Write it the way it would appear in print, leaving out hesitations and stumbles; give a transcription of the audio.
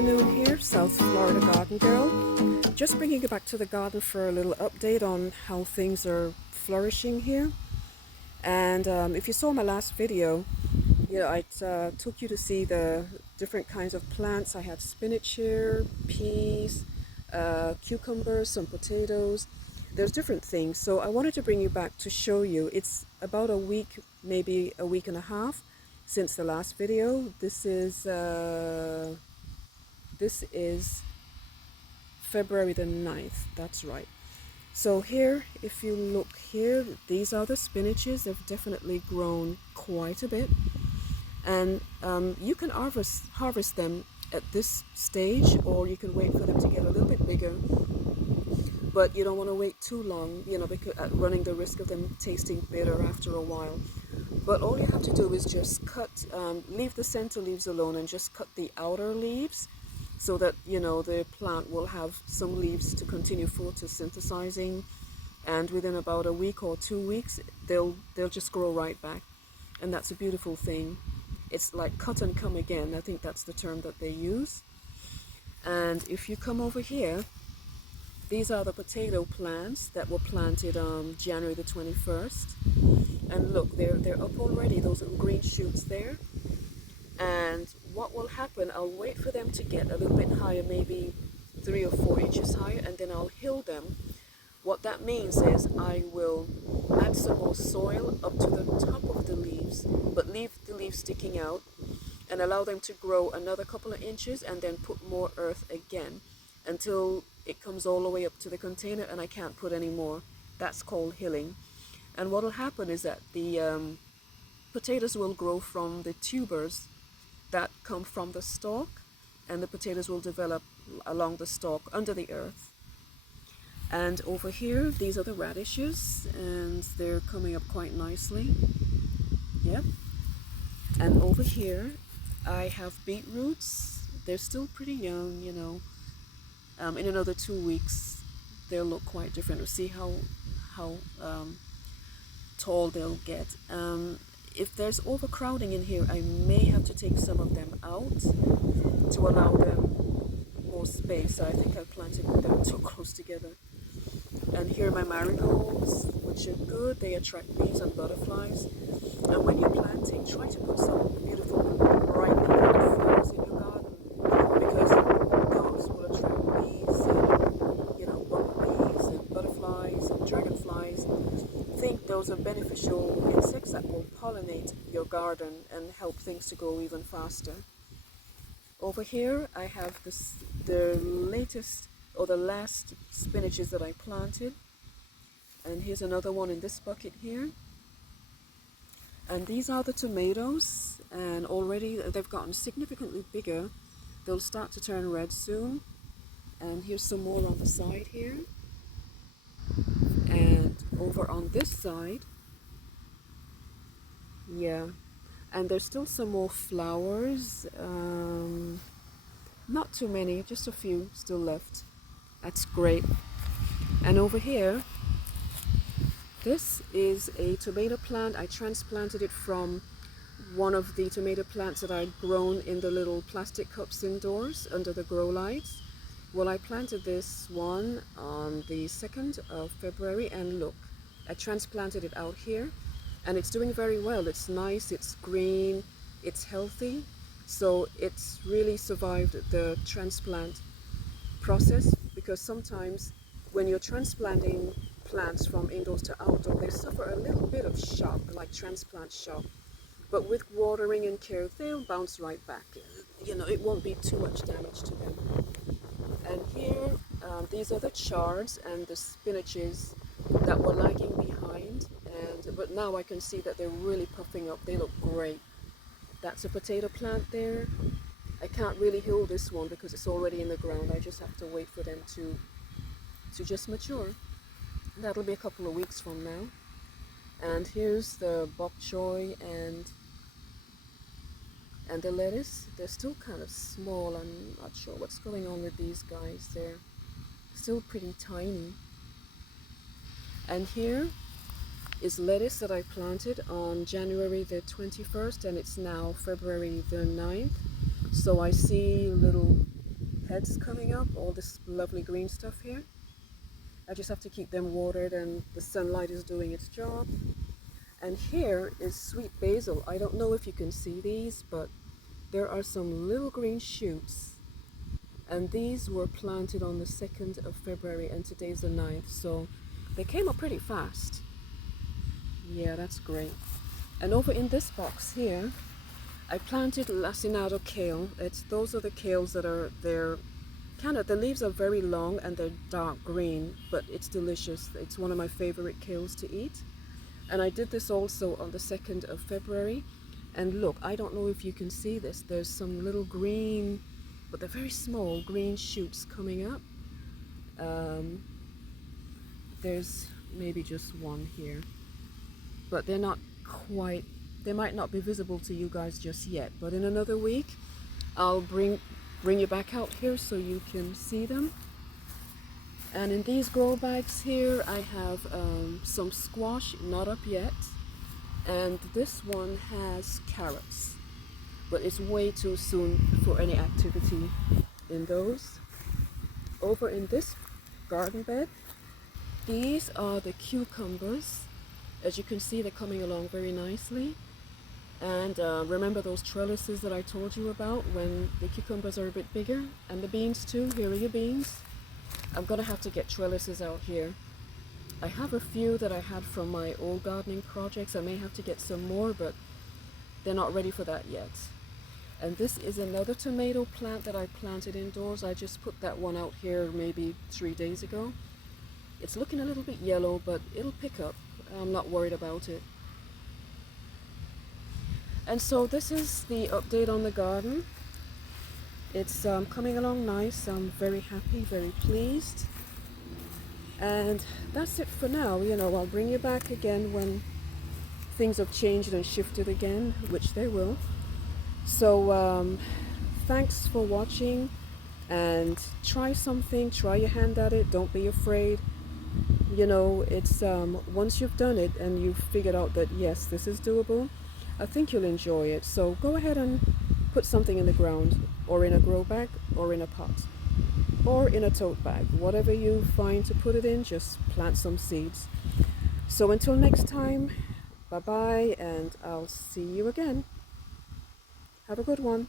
afternoon here, South Florida Garden Girl. Just bringing you back to the garden for a little update on how things are flourishing here. And if you saw my last video, I took you to see the different kinds of plants. I had spinach here, peas, cucumbers, some potatoes. There's different things. So I wanted to bring you back to show you. It's about a week, maybe a week and a half since the last video. This is February the 9th. That's right. So here, if you look here, these are the spinaches. They've definitely grown quite a bit. And you can harvest them at this stage, or you can wait for them to get a little bit bigger. But you don't want to wait too long, because running the risk of them tasting bitter after a while. But all you have to do is just cut, leave the center leaves alone and just cut the outer leaves so that, the plant will have some leaves to continue photosynthesizing. And within about a week or 2 weeks, they'll just grow right back. And that's a beautiful thing. It's like cut and come again. I think that's the term that they use. And if you come over here, these are the potato plants that were planted on January the 21st. And look, they're up already, those little green shoots there. And what will happen, I'll wait for them to get a little bit higher, maybe 3 or 4 inches higher, and then I'll hill them. What that means is I will add some more soil up to the top of the leaves, but leave the leaves sticking out and allow them to grow another couple of inches, and then put more earth again until it comes all the way up to the container and I can't put any more. That's called hilling. And what will happen is that the potatoes will grow from the tubers that come from the stalk, and the potatoes will develop along the stalk under the earth. And over here, these are the radishes, and they're coming up quite nicely. Yep. And over here, I have beetroots. They're still pretty young, in another 2 weeks, they'll look quite different. We'll see how tall they'll get. If there's overcrowding in here, I may have to take some of them out to allow them more space. I think I planted them too close together. And here are my marigolds, which are good. They attract bees and butterflies. And when you're planting, try to put some beautiful, brightly colored flowers in your garden, because those will attract bees and, bumblebees and butterflies and dragonflies. I think those are beneficial insects that will pollinate your garden and help things to grow even faster. Over here, I have the latest or the last spinaches that I planted, and here's another one in this bucket here. And these are the tomatoes, and already they've gotten significantly bigger. They'll start to turn red soon. And here's some more on the side here. And over on this side, yeah, and there's still some more flowers. Not too many, just a few still left. That's great. And over here, this is a tomato plant. I transplanted it from one of the tomato plants that I'd grown in the little plastic cups indoors under the grow lights. Well, I planted this one on the 2nd of February, and look, I transplanted it out here, and it's doing very well. It's nice, it's green, it's healthy. So it's really survived the transplant process, because sometimes when you're transplanting plants from indoors to outdoor, they suffer a little bit of shock, like transplant shock. But with watering and care, they'll bounce right back. It won't be too much damage to them. And here, these are the chards and the spinaches that were lagging behind. But now I can see that they're really puffing up. They look great. That's a potato plant there. I can't really hill this one because it's already in the ground. I just have to wait for them to just mature. That'll be a couple of weeks from now. And here's the bok choy and the lettuce. They're still kind of small. I'm not sure what's going on with these guys. They're still pretty tiny. And here is lettuce that I planted on January the 21st, and it's now February the 9th. So I see little heads coming up, all this lovely green stuff here. I just have to keep them watered and the sunlight is doing its job. And here is sweet basil. I don't know if you can see these, but there are some little green shoots. And these were planted on the 2nd of February and today's the 9th. So they came up pretty fast. Yeah, that's great. And over in this box here, I planted lacinato kale. Those are the kales that are there. The leaves are very long and they're dark green, but it's delicious. It's one of my favorite kales to eat. And I did this also on the 2nd of February. And look, I don't know if you can see this. There's some little green, but they're very small, green shoots coming up. There's maybe just one here, but they're not quite, they might not be visible to you guys just yet. But in another week, I'll bring you back out here so you can see them. And in these grow bags here, I have some squash, not up yet. And this one has carrots, but it's way too soon for any activity in those. Over in this garden bed, these are the cucumbers. As you can see, they're coming along very nicely. And remember those trellises that I told you about when the cucumbers are a bit bigger? And the beans too, here are your beans. I'm gonna have to get trellises out here. I have a few that I had from my old gardening projects. I may have to get some more, but they're not ready for that yet. And this is another tomato plant that I planted indoors. I just put that one out here maybe 3 days ago. It's looking a little bit yellow, but it'll pick up. I'm not worried about it. And so this is the update on the garden. It's coming along nice. I'm very happy, very pleased. And that's it for now. You know, I'll bring you back again when things have changed and shifted again, which they will. So thanks for watching, and try something, try your hand at it, don't be afraid. You know, it's once you've done it and you've figured out that yes, this is doable, I think you'll enjoy it. So go ahead and put something in the ground, or in a grow bag, or in a pot, or in a tote bag. Whatever you find to put it in, just plant some seeds. So until next time, bye bye, and I'll see you again. Have a good one.